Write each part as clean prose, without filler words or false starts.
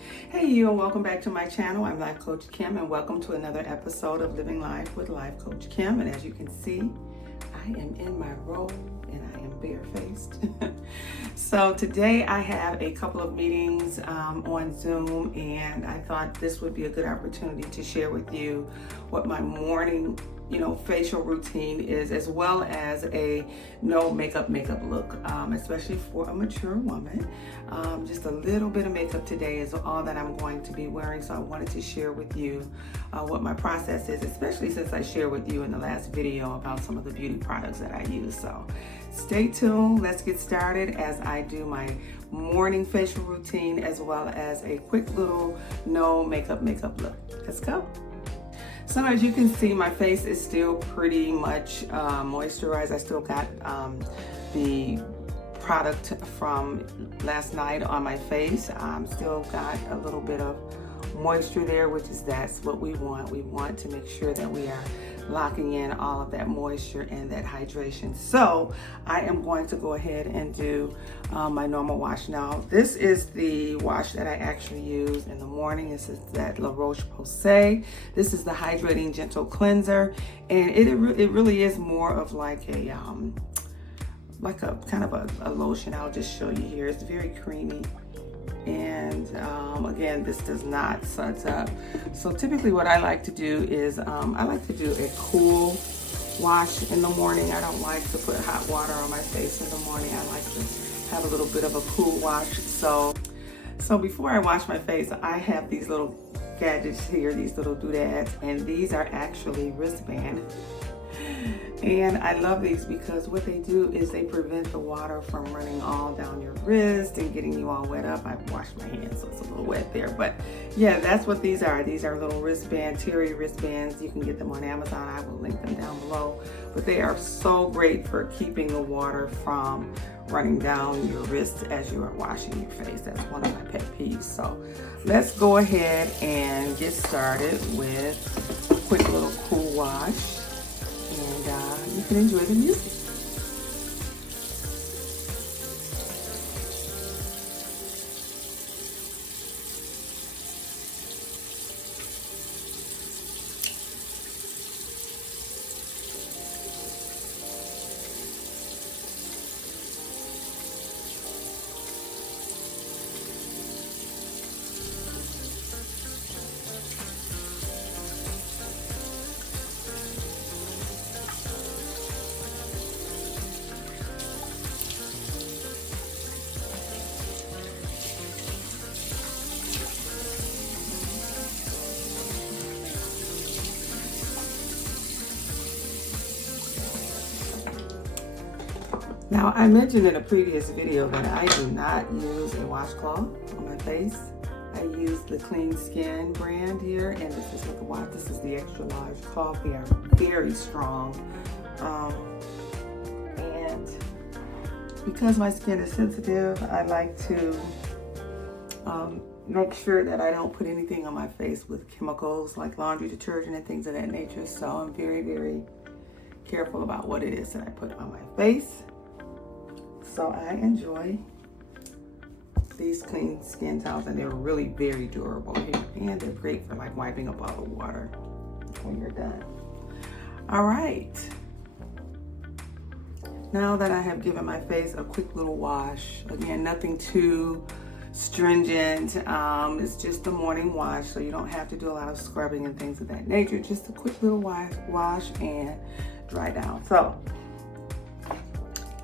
Hey you, and welcome back to my channel. I'm Life Coach Kim, and welcome to another episode of Living Life with Life Coach Kim. And as you can see, I am in my robe and I am barefaced. So today I have a couple of meetings on Zoom, and I thought this would be a good opportunity to share with you what my morning facial routine is, as well as a no makeup look, especially for a mature woman. Just a little bit of makeup today is all that I'm going to be wearing, so I wanted to share with you what my process is, especially since I shared with you in the last video about some of the beauty products that I use. So stay tuned, let's get started as I do my morning facial routine, as well as a quick little no makeup look. Let's go. So as you can see, my face is still pretty much moisturized. I still got the product from last night on my face. Still got a little bit of moisture there, that's what we want. We want to make sure that we are locking in all of that moisture and that hydration. So I am going to go ahead and do my normal wash now. This is the wash that I actually use in the morning. This is that Roche-Posay. This is the Hydrating Gentle Cleanser, and it really is more of like a kind of a lotion. I'll just show you here. It's very creamy. And again, this does not suds up. So typically what I like to do is I like to do a cool wash in the morning. I don't like to put hot water on my face in the morning. I like to have a little bit of a cool wash. So before I wash my face, I have these little gadgets here, these little doodads, and these are actually wristband. And I love these because what they do is they prevent the water from running all down your wrist and getting you all wet up. I've washed my hands, so it's a little wet there. But yeah, that's what these are. These are little terry wristbands. You can get them on Amazon. I will link them down below. But they are so great for keeping the water from running down your wrist as you are washing your face. That's one of my pet peeves. So let's go ahead and get started with a quick little cool wash. And you can enjoy the music. Now, I mentioned in a previous video that I do not use a washcloth on my face. I use the Clean Skin brand here, and this is this is the extra large cloth. They are very strong, and because my skin is sensitive, I like to make sure that I don't put anything on my face with chemicals like laundry detergent and things of that nature. So I'm very, very careful about what it is that I put on my face. So I enjoy these Clean Skin towels, and they're really very durable here, and they're great for like wiping up all the water when you're done. All right. Now that I have given my face a quick little wash, again, nothing too stringent. It's just a morning wash, so you don't have to do a lot of scrubbing and things of that nature. Just a quick little wash and dry down. So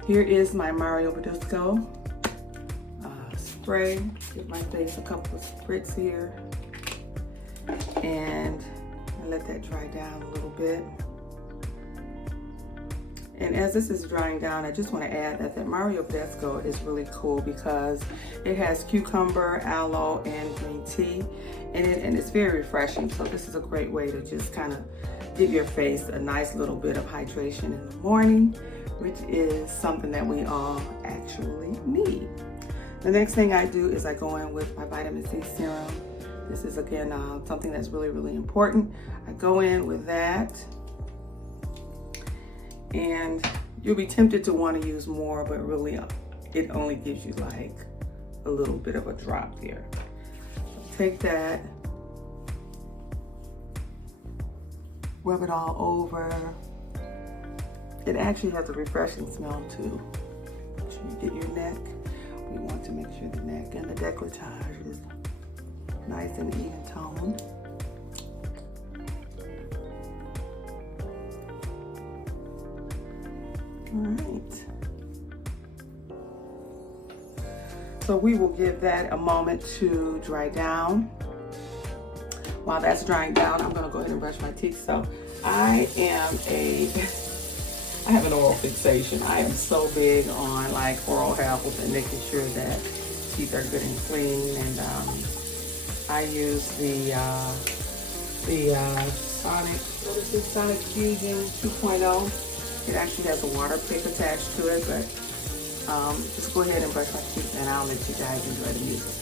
here is my Badescu spray. Give my face a couple of spritz here, and I let that dry down a little bit. And as this is drying down, I just want to add that Badescu is really cool because it has cucumber, aloe, and green tea in it, and it's very refreshing. So this is a great way to just kind of give your face a nice little bit of hydration in the morning, which is something that we all actually need. The next thing I do is I go in with my vitamin C serum. This is again something that's really, really important. I go in with that, and you'll be tempted to want to use more, but really it only gives you like a little bit of a drop there. take that, rub it all over. It actually has a refreshing smell too. Make sure you get your neck. We want to make sure the neck and the décolletage is nice and even toned. All right. So we will give that a moment to dry down. While that's drying down, I'm gonna go ahead and brush my teeth. So I have an oral fixation. I am so big on like oral health and making sure that teeth are good and clean. And I use the Sonic Fusion 2.0. It actually has a water pick attached to it, but just go ahead and brush my teeth and I'll let you guys enjoy the music.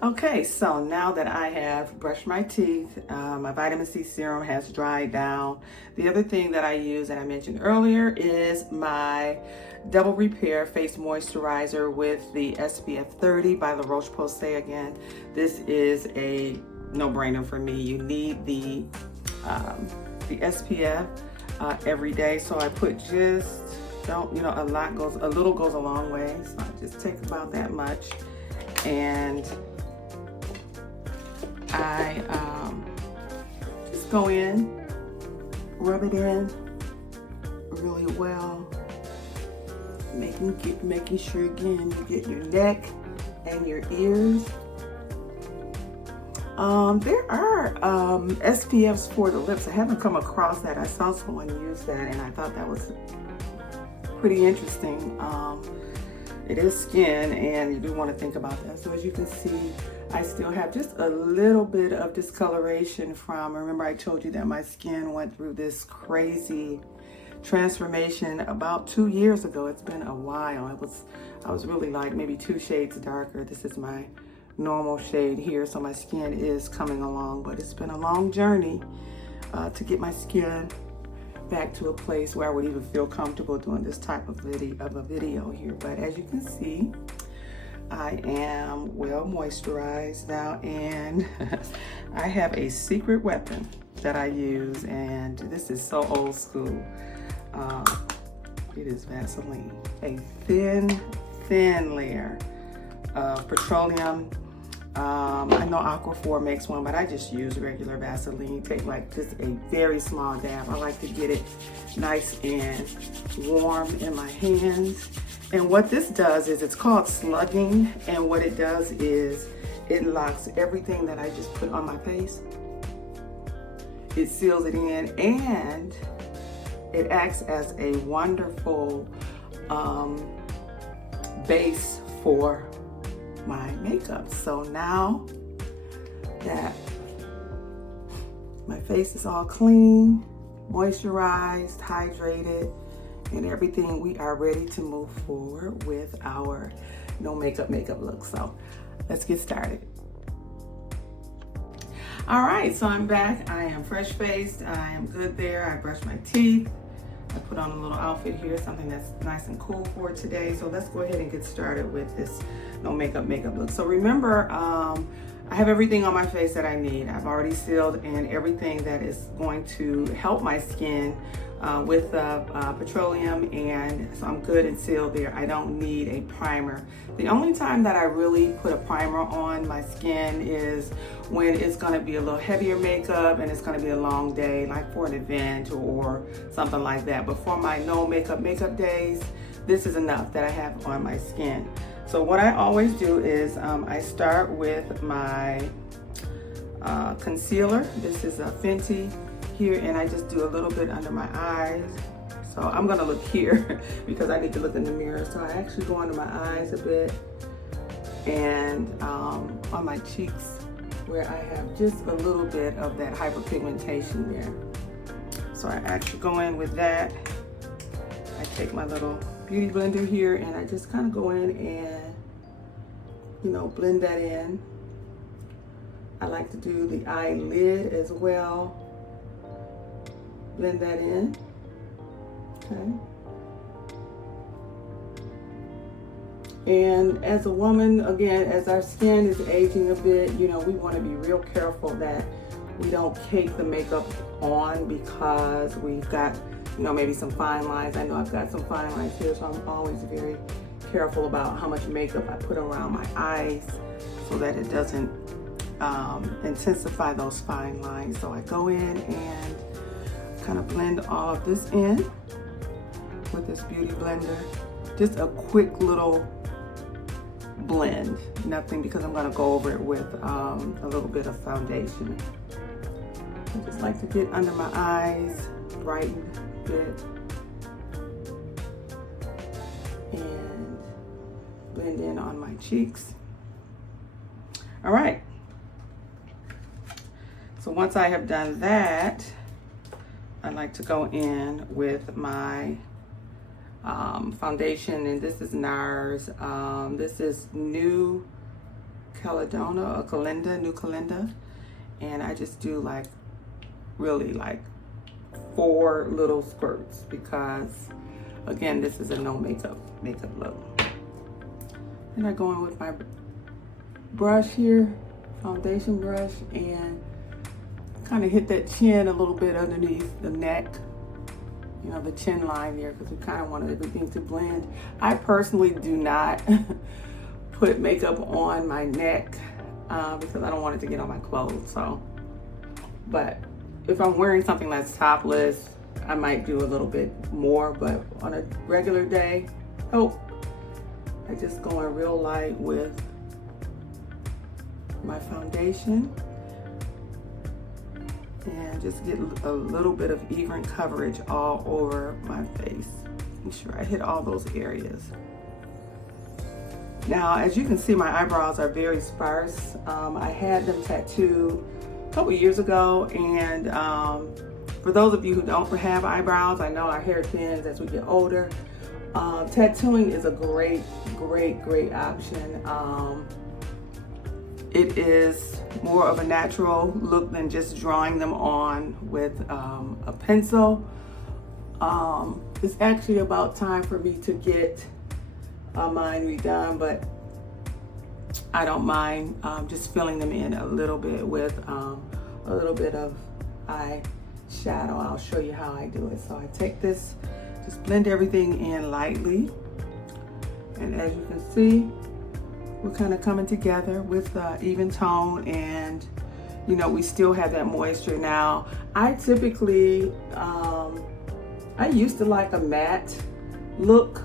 Okay, so now that I have brushed my teeth, my vitamin C serum has dried down. The other thing that I use that I mentioned earlier is my Double Repair Face Moisturizer with the SPF 30 by the Roche-Posay again. This is a no-brainer for me. You need the SPF every day, so I put just, a little goes a long way, so I just take about that much, and I just go in, rub it in really well, making sure again you get your neck and your ears. There are SPFs for the lips. I haven't come across that. I saw someone use that and I thought that was pretty interesting. It is skin and you do want to think about that. So as you can see, I still have just a little bit of discoloration from, remember I told you that my skin went through this crazy transformation about 2 years ago. It's been a while. I was really like maybe 2 shades darker. This is my normal shade here, so my skin is coming along, but it's been a long journey to get my skin back to a place where I would even feel comfortable doing this type of a video here. But as you can see, I am well moisturized now, and I have a secret weapon that I use, and this is so old school. It is Vaseline, a thin layer of petroleum. I know Aquaphor makes one, but I just use regular Vaseline. Take like just a very small dab. I like to get it nice and warm in my hands. And what this does is, it's called slugging, and what it does is it locks everything that I just put on my face. It seals it in, and it acts as a wonderful base for my makeup. So now that my face is all clean, moisturized, hydrated, and everything, we are ready to move forward with our no makeup look. So let's get started. All right, so I'm back. I am fresh faced. I am good there. I brushed my teeth. I put on a little outfit here, something that's nice and cool for today. So let's go ahead and get started with this no makeup look. So remember, I have everything on my face that I need. I've already sealed in everything that is going to help my skin with petroleum, and so I'm good and sealed there. I don't need a primer. The only time that I really put a primer on my skin is when it's going to be a little heavier makeup and it's going to be a long day, like for an event or something like that. But for my no makeup days, this is enough that I have on my skin. So what I always do is I start with my concealer. This is a Fenty here, and I just do a little bit under my eyes. So I'm gonna look here because I need to look in the mirror. So I actually go under my eyes a bit, and on my cheeks where I have just a little bit of that hyperpigmentation there. So I actually go in with that. I take my little beauty blender here and I just kind of go in and, blend that in. I like to do the eyelid as well. Blend that in. Okay. And as a woman, again, as our skin is aging a bit, you know, we want to be real careful that we don't cake the makeup on because we've got, you know, maybe some fine lines. I know I've got some fine lines here, so I'm always very careful about how much makeup I put around my eyes so that it doesn't intensify those fine lines. So I go in and kind of blend all of this in with this beauty blender. Just a quick little blend, nothing, because I'm going to go over it with a little bit of foundation. I just like to get under my eyes, brighten a bit, and blend in on my cheeks. All right. So once I have done that, I like to go in with my foundation, and this is NARS. This is New Caledonia, New Caledonia, and I just do like really like 4 little squirts because, again, this is a no makeup look. And I go in with my brush here, foundation brush, and kind of hit that chin a little bit underneath the neck. You know, the chin line here, because we kind of want everything to blend. I personally do not put makeup on my neck because I don't want it to get on my clothes. So, but if I'm wearing something that's topless, I might do a little bit more, but on a regular day, I just go in real light with my foundation and just get a little bit of even coverage all over my face. Make sure I hit all those areas. Now, as you can see, my eyebrows are very sparse. I had them tattooed a couple years ago, and for those of you who don't have eyebrows, I know our hair thins as we get older. Tattooing is a great option. It is more of a natural look than just drawing them on with a pencil. It's actually about time for me to get mine redone, but I don't mind just filling them in a little bit with a little bit of eyeshadow. I'll show you how I do it. So I take this, just blend everything in lightly, and as you can see, we're kind of coming together with even tone, and you know, we still have that moisture. Now, I typically, I used to like a matte look,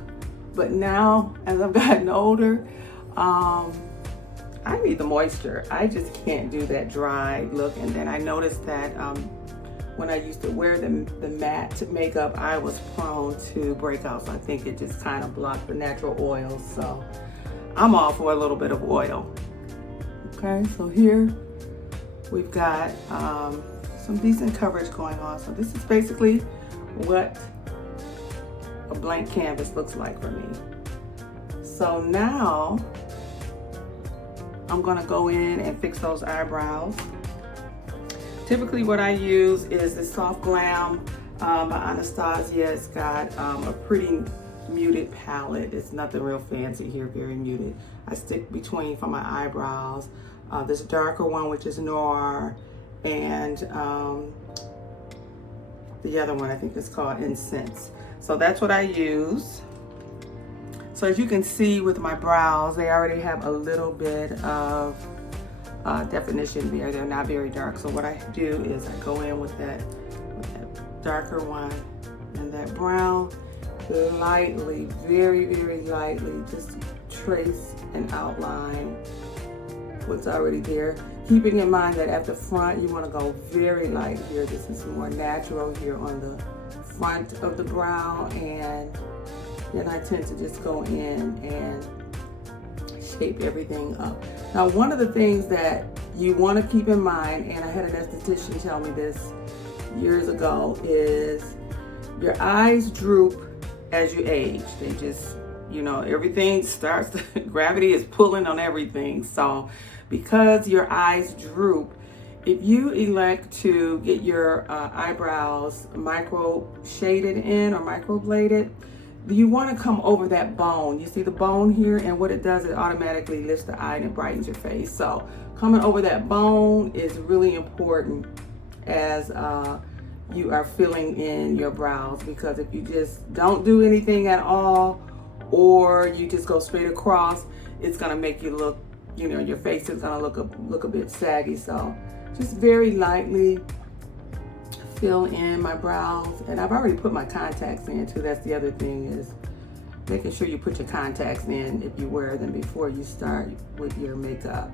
but now as I've gotten older, I need the moisture. I just can't do that dry look. And then I noticed that when I used to wear the matte makeup, I was prone to breakouts. I think it just kind of blocked the natural oils. So I'm all for a little bit of oil. Okay, so here we've got some decent coverage going on. So this is basically what a blank canvas looks like for me. So now I'm gonna go in and fix those eyebrows. Typically what I use is the Soft Glam by Anastasia. It's got a pretty muted palette. It's nothing real fancy here, very muted. I stick between for my eyebrows. This darker one, which is Noir, and the other one I think is called Incense. So that's what I use. So as you can see with my brows, they already have a little bit of definition there. They're not very dark. So what I do is I go in with that darker one and that brown, lightly, very lightly, just trace and outline what's already there. Keeping in mind that at the front, you want to go very light here. This is more natural here on the front of the brow, and then I tend to just go in and shape everything up. Now, one of the things that you want to keep in mind, and I had an esthetician tell me this years ago, is your eyes droop as you age. They just, you know, everything starts, gravity is pulling on everything. So because your eyes droop, if you elect to get your eyebrows micro shaded in or microbladed, you want to come over that bone. You see the bone here, and what it does, it automatically lifts the eye and it brightens your face. So coming over that bone is really important as you are filling in your brows, because if you just don't do anything at all, or you just go straight across, it's gonna make you look, you know, your face is gonna look a bit saggy. So just very lightly fill in my brows. And I've already put my contacts in too. That's the other thing, is making sure you put your contacts in if you wear them before you start with your makeup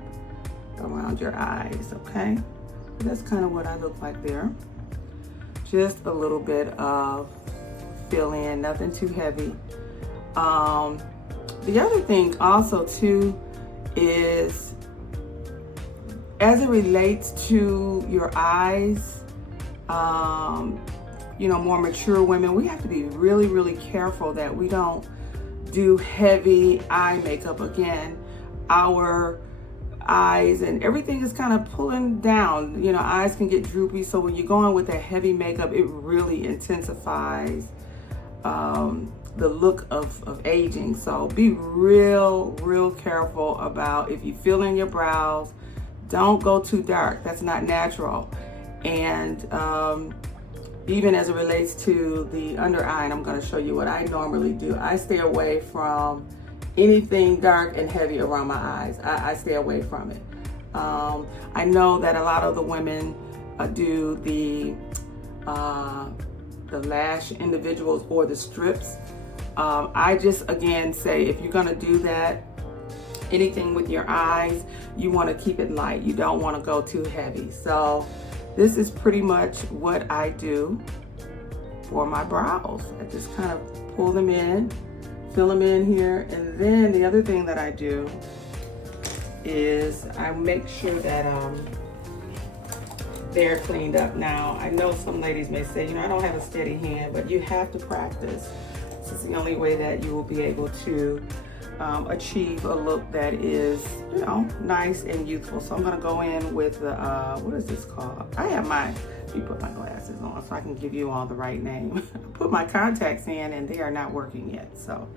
around your eyes, okay? That's kind of what I look like there. Just a little bit of fill in, nothing too heavy. The other thing also too is, as it relates to your eyes, you know, more mature women, we have to be really, really careful that we don't do heavy eye makeup. Again, our eyes and everything is kind of pulling down. You know, eyes can get droopy. So when you're going with that heavy makeup, it really intensifies the look of aging. So be real careful about, if you fill in your brows, don't go too dark. That's not natural. And even as it relates to the under eye, and I'm going to show you what I normally do. I stay away from anything dark and heavy around my eyes. I stay away from it. I know that a lot of the women do the lash individuals or the strips. I just, again, say, if you're going to do that, anything with your eyes, you want to keep it light. You don't want to go too heavy. So this is pretty much what I do for my brows. I just kind of pull them in, fill them in here. And then the other thing that I do is I make sure that they're cleaned up. Now, I know some ladies may say, you know, I don't have a steady hand, but you have to practice. This is the only way that you will be able to achieve a look that is, you know, nice and youthful. So I'm gonna go in with the, what is this called? I have my, let me put my glasses on so I can give you all the right name. I put my contacts in and they are not working yet. So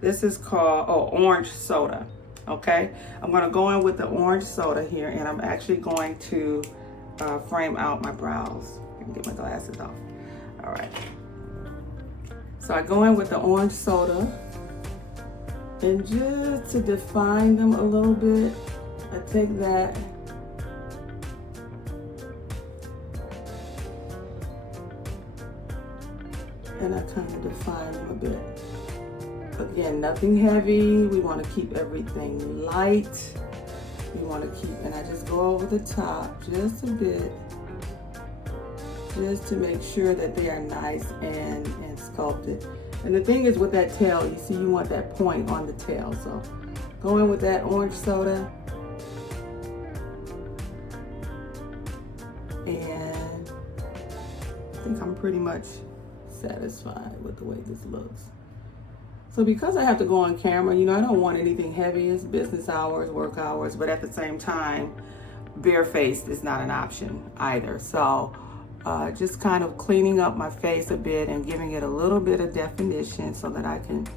this is called, oh, orange soda, okay? I'm gonna go in with the orange soda here, and I'm actually going to frame out my brows. I can get my glasses off. All right. So I go in with the orange soda, and just to define them a little bit, I take that and I kind of define them a bit. Again, nothing heavy. We want to keep everything light. We want to keep, and I just go over the top just a bit, just to make sure that they are nice and sculpted. And the thing is with that tail, you see, you want that point on the tail. So go in with that orange soda. And I think I'm pretty much satisfied with the way this looks. So because I have to go on camera, you know, I don't want anything heavy. It's business hours, work hours, but at the same time, barefaced is not an option either. So just kind of cleaning up my face a bit and giving it a little bit of definition so that I can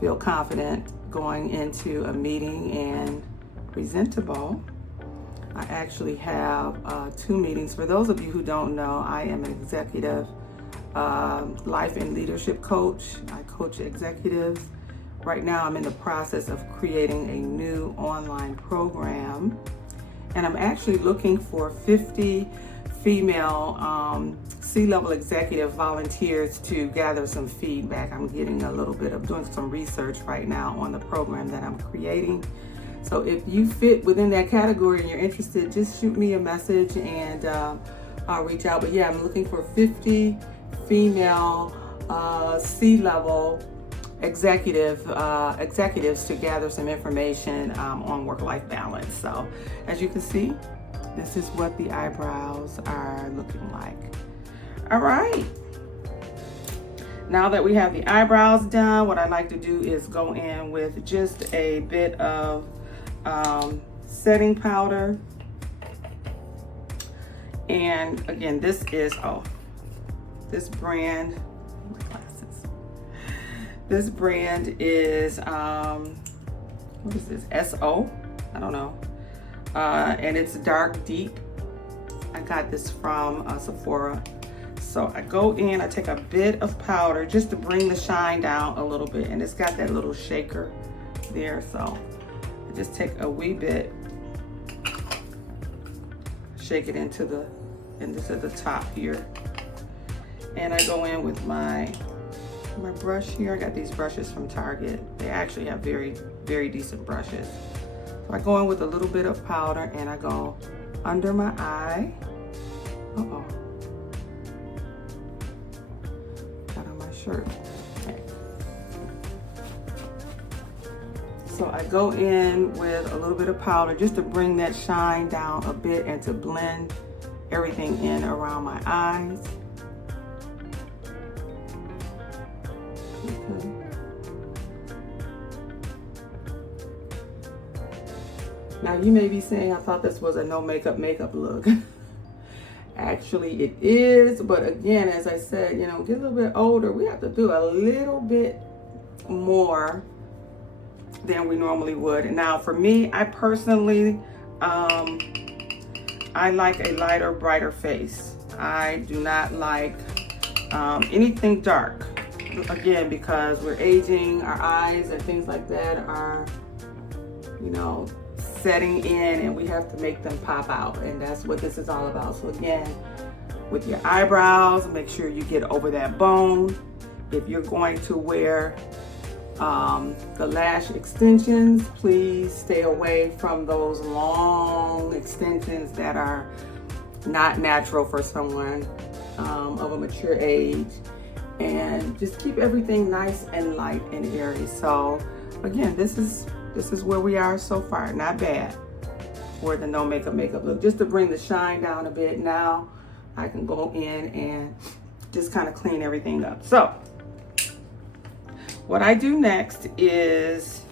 feel confident going into a meeting and presentable. I actually have 2 meetings. For those of you who don't know, I am an executive life and leadership coach. I coach executives. Right now I'm in the process of creating a new online program, and I'm actually looking for 50 female C-level executive volunteers to gather some feedback. I'm getting a little bit of doing some research right now on the program that I'm creating. So if you fit within that category and you're interested, just shoot me a message and I'll reach out. But yeah, I'm looking for 50 female C-level executives to gather some information on work-life balance. So as you can see, this is what the eyebrows are looking like. All right. Now that we have the eyebrows done, what I like to do is go in with just a bit of setting powder And again, this is, oh, this brand, my glasses. This brand is, what is this, SO? I don't know. And it's dark deep. I got this from Sephora. So I go in, I take a bit of powder just to bring the shine down a little bit. And it's got that little shaker there. So I just take a wee bit, shake it into the top here. And I go in with my brush here. I got these brushes from Target. They actually have very, very decent brushes. So I go in with a little bit of powder and I go under my eye. Uh-oh. Got on my shirt. Okay. So I go in with a little bit of powder just to bring that shine down a bit and to blend everything in around my eyes. Okay. Now you may be saying, I thought this was a no makeup look. Actually it is, but again, as I said, you know, get a little bit older, we have to do a little bit more than we normally would. And now for me, I personally, I like a lighter, brighter face. I do not like anything dark. Again, because we're aging, our eyes and things like that are, you know, setting in, and we have to make them pop out, and that's what this is all about. So again, with your eyebrows, make sure you get over that bone. If you're going to wear the lash extensions, please stay away from those long extensions that are not natural for someone of a mature age, and just keep everything nice and light and airy. So again, this is where we are so far. Not bad for the no makeup look. Just to bring the shine down a bit. Now I can go in and just kind of clean everything up. So what I do next is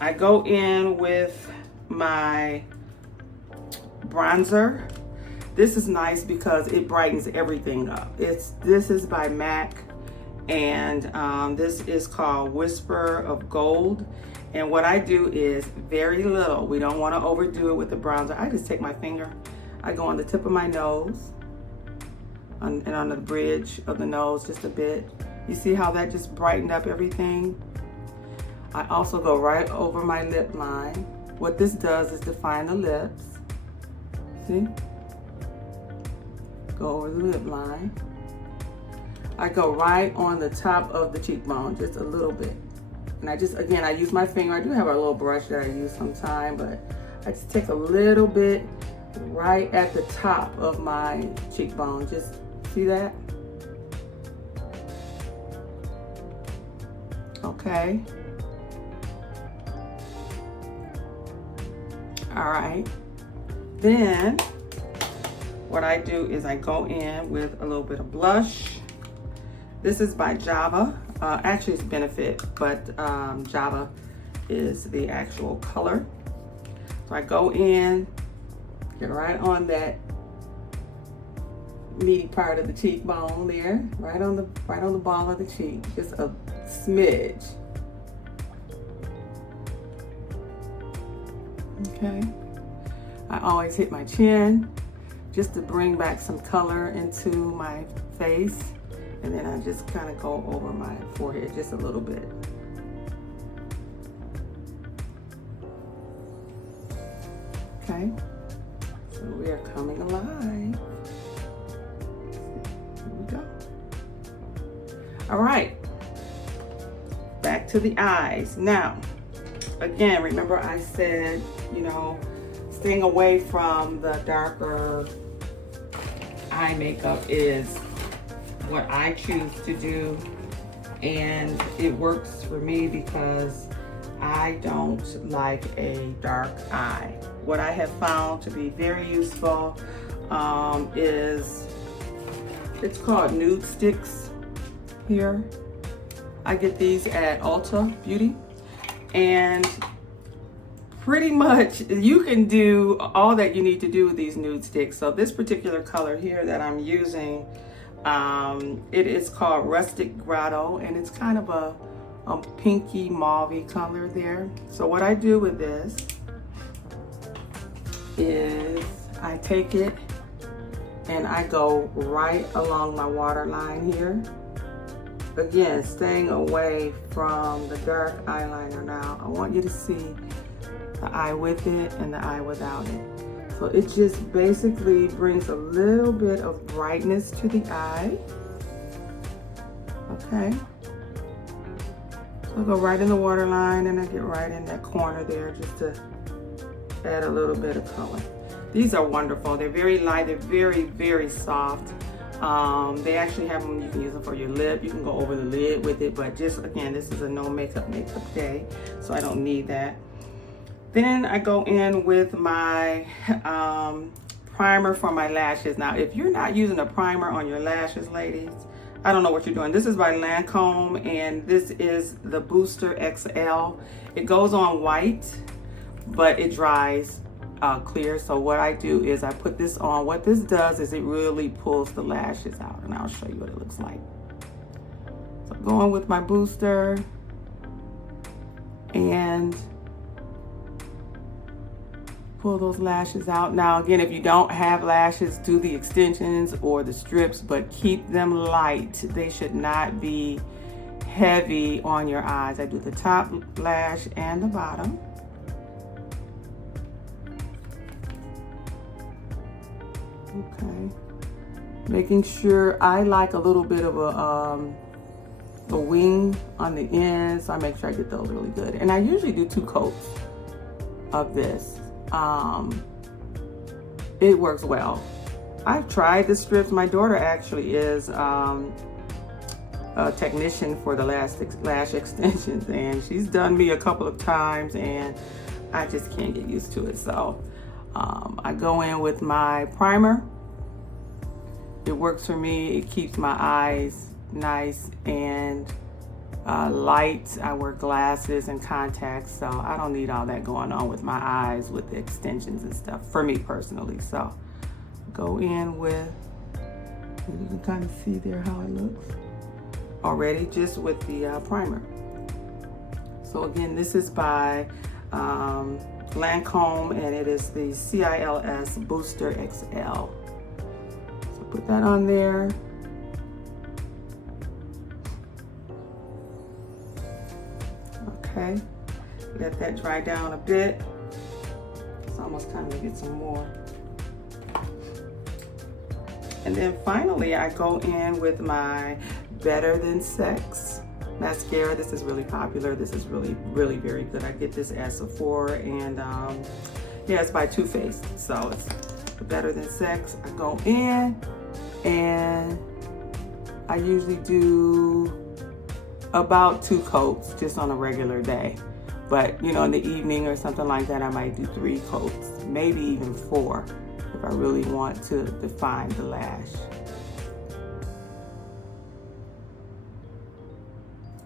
I go in with my bronzer. This is nice because it brightens everything up. This is by MAC, and this is called Whisper of Gold. And what I do is very little. We don't want to overdo it with the bronzer. I just take my finger, I go on the tip of my nose and on the bridge of the nose just a bit. You see how that just brightened up everything? I also go right over my lip line. What this does is define the lips. See? Go over the lip line. I go right on the top of the cheekbone, just a little bit. And I just, again, I use my finger. I do have a little brush that I use sometimes, but I just take a little bit right at the top of my cheekbone. Just see that? Okay. All right. Then what I do is I go in with a little bit of blush. This is by Java. Actually, it's Benefit, but Java is the actual color. So I go in, get right on that meaty part of the cheekbone there, right on the ball of the cheek, just a smidge. Okay. I always hit my chin just to bring back some color into my face. And then I just kind of go over my forehead just a little bit. Okay, so we are coming alive. Here we go. All right, back to the eyes. Now, again, remember I said, you know, staying away from the darker eye makeup is what I choose to do, and it works for me because I don't like a dark eye. What I have found to be very useful is, it's called Nudestix here. I get these at Ulta Beauty, and pretty much you can do all that you need to do with these Nudestix. So this particular color here that I'm using, it is called Rustic Grotto, and it's kind of a pinky mauvey color there. So what I do with this is I take it and I go right along my waterline here. Again, staying away from the dark eyeliner now. I want you to see the eye with it and the eye without it. So it just basically brings a little bit of brightness to the eye. Okay. So I go right in the waterline and I get right in that corner there just to add a little bit of color. These are wonderful. They're very light. They're very, very soft. They actually have them, you can use them for your lip. You can go over the lid with it, but just again, this is a no makeup day, so I don't need that. Then I go in with my primer for my lashes. Now, if you're not using a primer on your lashes, ladies, I don't know what you're doing. This is by Lancome, and this is the Booster XL. It goes on white, but it dries clear. So what I do is I put this on. What this does is it really pulls the lashes out, and I'll show you what it looks like. So I'm going with my booster and pull those lashes out. Now again, if you don't have lashes, do the extensions or the strips, but keep them light. They should not be heavy on your eyes. I do the top lash and the bottom. Okay, making sure I like a little bit of a wing on the end, so I make sure I get those really good. And I usually do 2 coats of this. It works well. I've tried the strips. My daughter actually is a technician for the lash extensions, and she's done me a couple of times, and I just can't get used to it. So I go in with my primer. It works for me. It keeps my eyes nice and light. I wear glasses and contacts, so I don't need all that going on with my eyes with the extensions and stuff, for me personally. So go in with, you can kind of see there how it looks already just with the primer. So again, this is by Lancome, and it is the CILS Booster XL. So put that on there. Okay, let that dry down a bit. It's almost time to get some more. And then finally, I go in with my Better Than Sex mascara. This is really popular. This is really, really very good. I get this at Sephora, and yeah, it's by Too Faced. So it's Better Than Sex. I go in and I usually do about 2 coats just on a regular day. But you know, in the evening or something like that, I might do 3 coats, maybe even 4 if I really want to define the lash.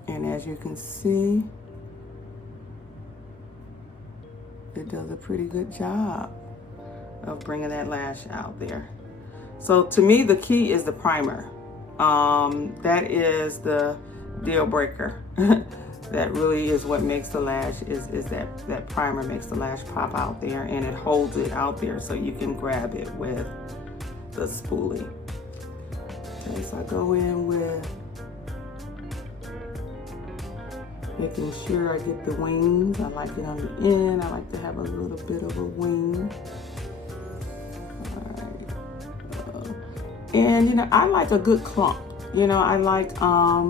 And as you can see, it does a pretty good job of bringing that lash out there. So to me, the key is the primer. That is the deal breaker. That really is what makes the lash, is that primer makes the lash pop out there, and it holds it out there so you can grab it with the spoolie. Okay, so I go in with making sure I get the wings. I like it on the end. I like to have a little bit of a wing. All right. And you know, I like a good clump. You know, I like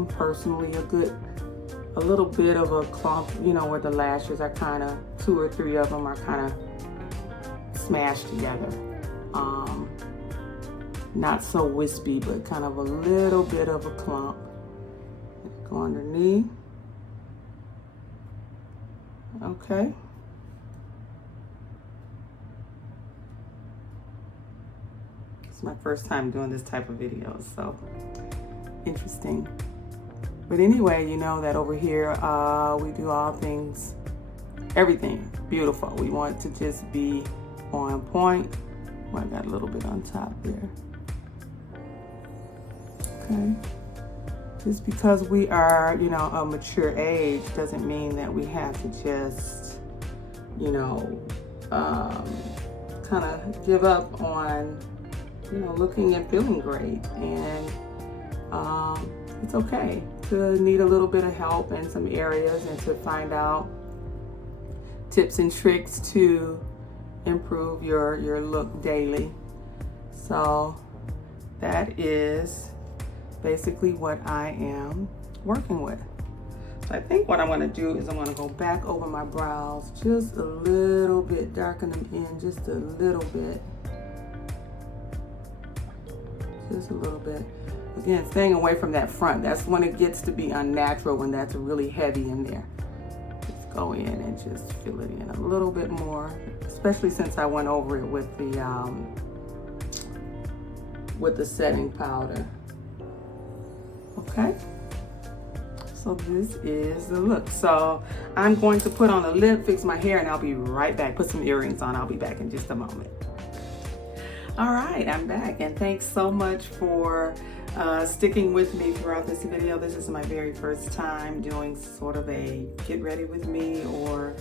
personally a little bit of a clump, you know, where the lashes are kind of, 2 or 3 of them are kind of smashed together. Not so wispy, but kind of a little bit of a clump. Go underneath. Okay. It's my first time doing this type of video, so interesting. But anyway, you know that over here we do all things everything beautiful. We want it to just be on point. Well, I got a little bit on top there. Okay. Just because we are, you know, a mature age doesn't mean that we have to just, you know, kind of give up on, you know, looking and feeling great. And it's okay to need a little bit of help in some areas and to find out tips and tricks to improve your look daily. So that is basically what I am working with. So I think what I'm going to do is I'm going to go back over my brows just a little bit, darken them in just a little bit. Just a little bit. Again, staying away from that front. That's when it gets to be unnatural, when that's really heavy in there. Just go in and just fill it in a little bit more, especially since I went over it with the setting powder. Okay. So this is the look. So I'm going to put on a lip, fix my hair, and I'll be right back. Put some earrings on. I'll be back in just a moment. All right, I'm back, and thanks so much for sticking with me throughout this video. This is my very first time doing sort of a get ready with me or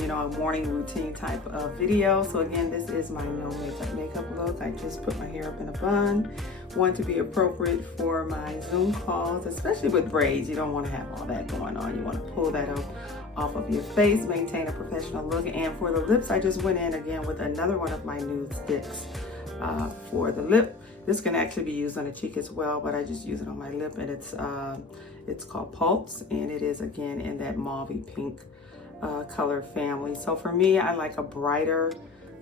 you know, a morning routine type of video. So again, this is my no makeup look. I just put my hair up in a bun. Want to be appropriate for my Zoom calls, especially with braids. You don't want to have all that going on. You want to pull that off of your face, maintain a professional look. And for the lips, I just went in again with another one of my Nudestix for the lip. This can actually be used on the cheek as well, but I just use it on my lip, and it's called Pulse, and it is again in that mauvey pink color family. So for me, I like a brighter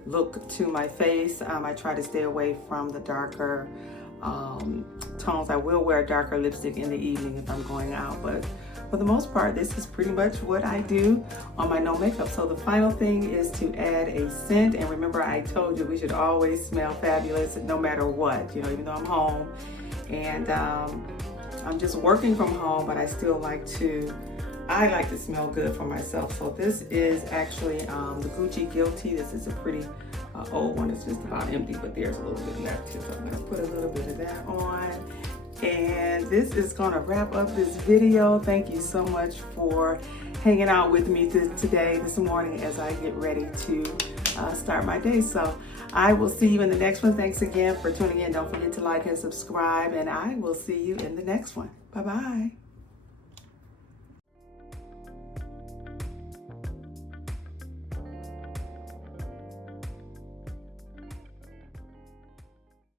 look to my face. I try to stay away from the darker tones. I will wear darker lipstick in the evening if I'm going out, but for the most part, this is pretty much what I do on my no makeup. So the final thing is to add a scent. And remember, I told you we should always smell fabulous no matter what, you know, even though I'm home and I'm just working from home, but I still like to smell good for myself. So this is actually the Gucci Guilty. This is a pretty old one. It's just about empty, but there's a little bit left here. So I'm gonna put a little bit of that on. And this is gonna wrap up this video. Thank you so much for hanging out with me this morning as I get ready to start my day. So I will see you in the next one. Thanks again for tuning in. Don't forget to like and subscribe, and I will see you in the next one. Bye-bye.